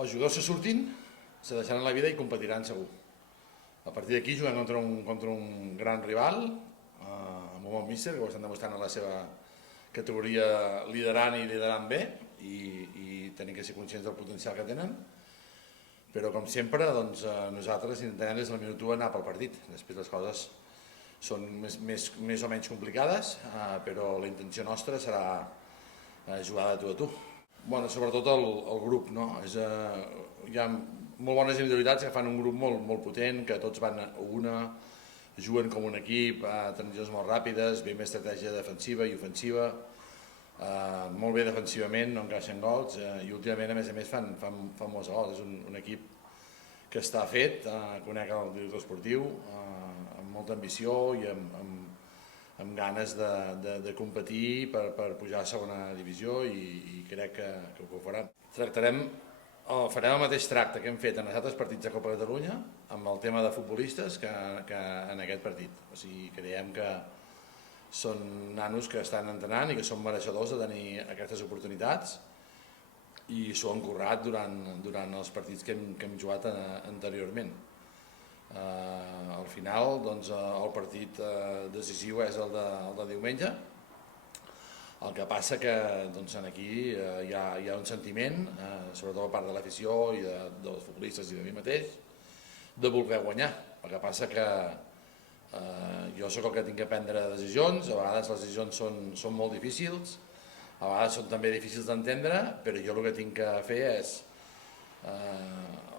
Els jugadors que surtin se deixaran la vida i competiran segur. A partir d'aquí juguem contra un gran rival, amb un bon míster, que ho estan demostrant a la seva categoria liderant bé i tenim que ser conscients del potencial que tenen. Però com sempre, doncs, nosaltres intentem des del minut 1 anar pel partit. Després les coses són més o menys complicades, però la intenció nostra serà jugar de tu a tu. Bueno, sobretot el grup, no? Hi ha molt bones individualitats que fan un grup molt potent, que tots van a una, juguen com un equip, transicions molt ràpides, bé amb estratègia defensiva i ofensiva, molt bé defensivament, no encaixen gols, i últimament a més fan molts gols. És un equip que està fet, conec el director esportiu, amb molta ambició i amb ganes de competir per pujar a segona divisió i crec que ho faran. Farem el mateix tracte que hem fet en els altres partits de Copa Catalunya amb el tema de futbolistes que en aquest partit. O sigui, creiem que són nanos que estan entrenant i que són mereixedors de tenir aquestes oportunitats i s'ho han currat durant els partits que hem jugat anteriorment. Al final, doncs, el partit decisiu és el de diumenge. El que passa que doncs, aquí hi ha un sentiment, sobretot per part de l'afició i dels futbolistes i de mi mateix, de voler guanyar. El que passa que jo sóc el que tinc que prendre decisions, a vegades les decisions són molt difícils, a vegades són també difícils d'entendre, però jo el que tinc que fer és,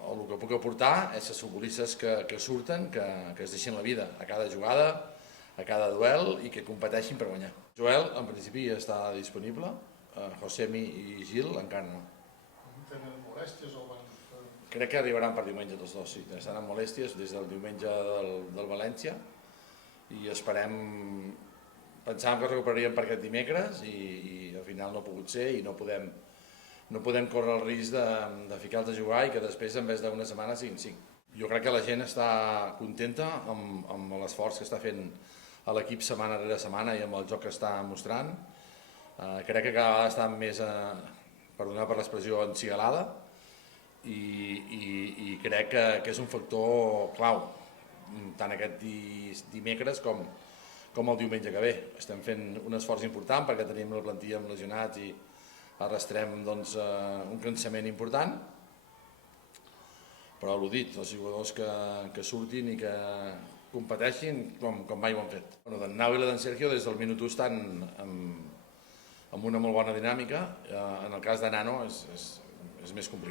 o el que puc aportar és els futbolistes que surten, que es deixin la vida a cada jugada, a cada duel i que competeixin per guanyar. Joel, en principi, ja està disponible, Josemi i Gil encara no. Tenen molèsties o van... Crec que arribaran per diumenge tots dos, sí. Estan amb molèsties des del diumenge del València i pensàvem que es recuperaríem per aquest dimecres i al final no ha pogut ser i no podem córrer el risc de ficar-los a jugar i que després en vez d'una setmana siguin 5. Jo crec que la gent està contenta amb l'esforç que està fent a l'equip setmana rere setmana i amb el joc que està mostrant. Crec que cada vegada està més, perdoneu per l'expressió, encigalada i crec que és un factor clau, tant aquest dimecres com el diumenge que ve. Estem fent un esforç important perquè tenim la plantilla amb lesionats i arrastrem doncs, un cansament important, però l'ho dit, els jugadors que surtin i que competeixin com mai ho han fet. D'en Nau i la d'en Sergio des del minut 1 estan amb una molt bona dinàmica, en el cas de Nano és més complicat.